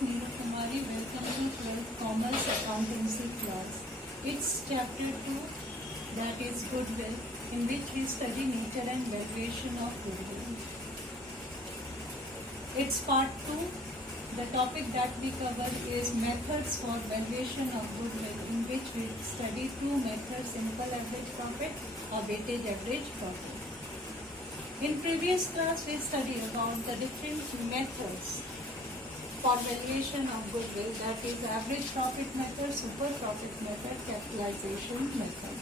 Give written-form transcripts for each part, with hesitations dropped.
Neera Kumari. Welcome to 12th Commerce Accountancy class. It's chapter 2, that is goodwill, in which we study nature and valuation of goodwill. It's part 2. The topic that we cover is methods for valuation of goodwill, in which we study two methods: simple average profit or weighted average profit. In previous class, we studied about the different methods for valuation of goodwill, that is average profit method, super profit method, capitalization method.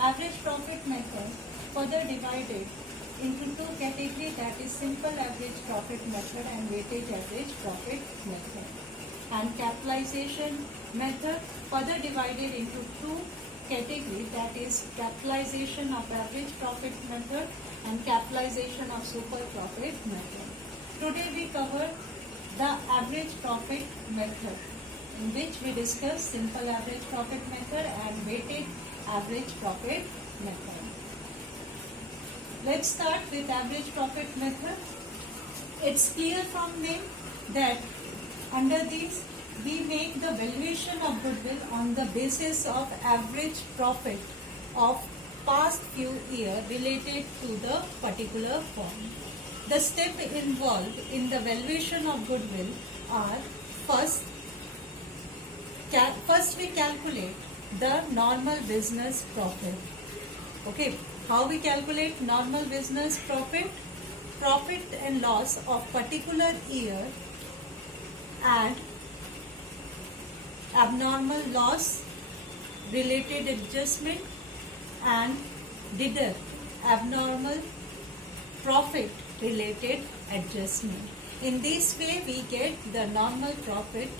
Average profit method further divided into two categories, that is simple average profit method and weighted average profit method. And capitalization method further divided into two categories, that is capitalization of average profit method and capitalization of super profit method. Today we cover the average profit method, in which we discuss simple average profit method and weighted average profit method. Let's start with average profit method. It's clear from name that under this we make the valuation of goodwill on the basis of average profit of past few years related to the particular firm. The steps involved in the valuation of goodwill are: first we calculate the normal business profit. Okay, how we calculate normal business profit? Profit and loss of particular year and abnormal loss related adjustment and deduct abnormal profit related adjustment. In this way we get the normal profit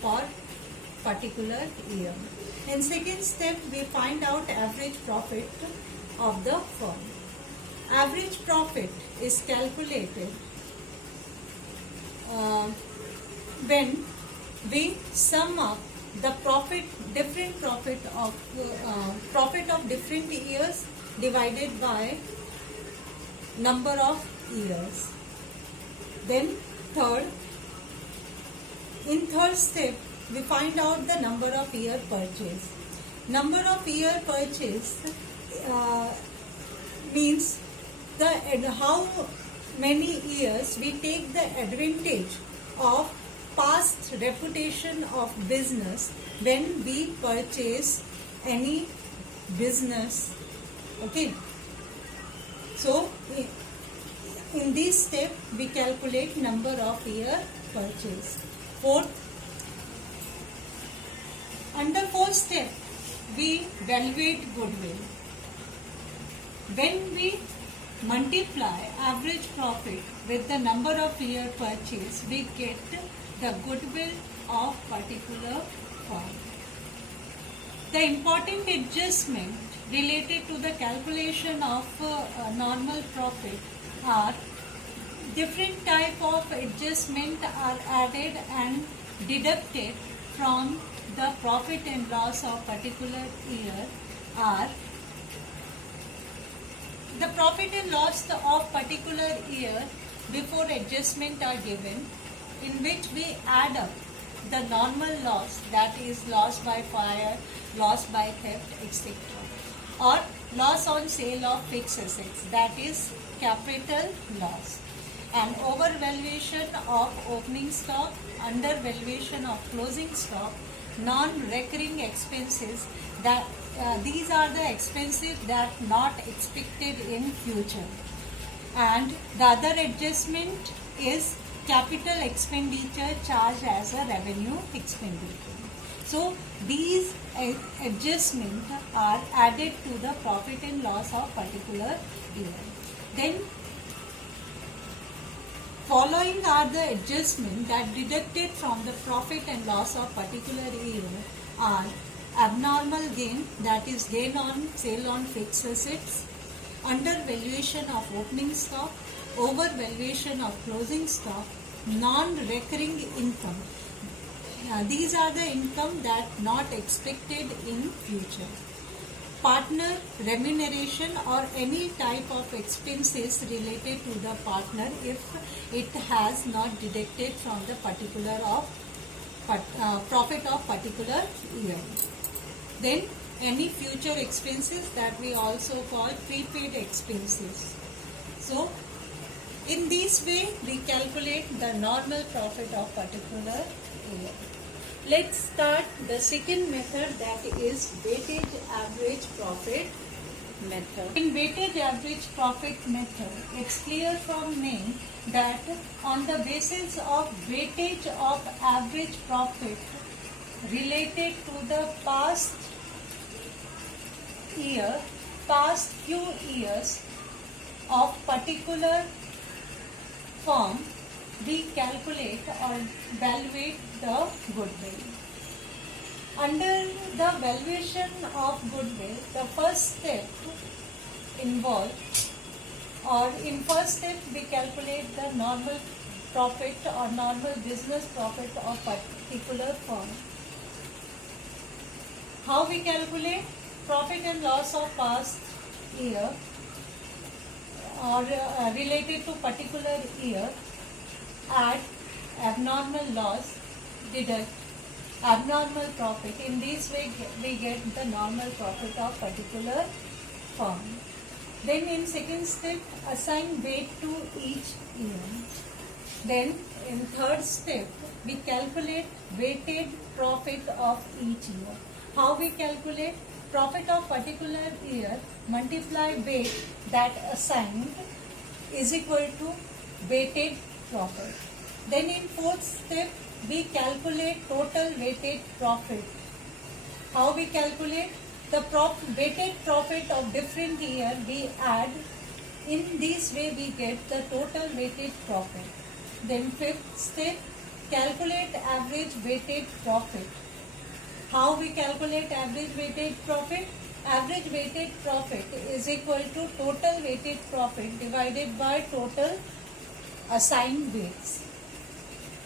for particular year. In second step we find out average profit of the firm. Average profit is calculated when we sum up the different profit of different years divided by number of years. Then in third step we find out the number of year purchase. Number of year purchase means how many years we take the advantage of past reputation of business when we purchase any business. Okay, so in this step we calculate number of year purchase. Under fourth step we evaluate goodwill. When we multiply average profit with the number of year purchase, we get the goodwill of particular firm. The important adjustment related to the calculation of normal profit are: different type of adjustment are added and deducted from the profit and loss of particular year are the profit and loss of particular year before adjustment are given, in which we add up the normal loss, that is loss by fire, loss by theft, etc., or loss on sale of fixed assets, that is capital loss, and overvaluation of opening stock, undervaluation of closing stock, non-recurring expenses, that these are the expenses that not expected in future. And the other adjustment is capital expenditure charged as a revenue expenditure. So these adjustments are added to the profit and loss of particular year. Then following are the adjustments that deducted from the profit and loss of particular year are: abnormal gain, that is gain on sale on fixed assets, undervaluation of opening stock, overvaluation of closing stock, non-recurring income. These are the income that not expected in future. partner remuneration or any type of expenses related to the partner if it has not deducted from the particular of profit of particular year. Then any future expenses that we also call prepaid expenses. So in this way we calculate the normal profit of particular year. Let's start the second method, that is weightage average profit method. In weightage average profit method, it's clear from name that on the basis of weightage of average profit related to the past few years of particular firm, we calculate or evaluate the goodwill. Under the valuation of goodwill, the first step involved, or in first step we calculate the normal profit or normal business profit of particular firm. How we calculate? Profit and loss of past year or related to particular year, add abnormal loss, deduct abnormal profit. In this way we get the normal profit of particular firm. Then in second step, assign weight to each year. Then in third step, we calculate weighted profit of each year. How we calculate? Profit of particular year multiply weight that assigned is equal to weighted profit. Then in fourth step, we calculate total weighted profit. How we calculate? The weighted profit of different year we add. In this way we get the total weighted profit. Then fifth step, calculate average weighted profit. How we calculate average weighted profit? Average weighted profit is equal to total weighted profit divided by total assigned weights.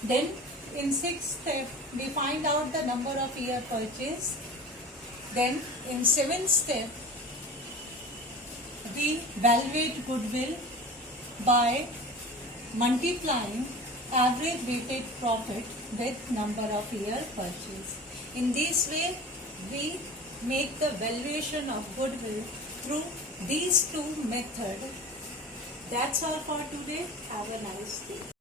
Then in sixth step, we find out the number of year purchase. Then in seventh step, we evaluate goodwill by multiplying average weighted profit with number of year purchase. In this way, we make the valuation of goodwill through these two methods. That's all for today. Have a nice day.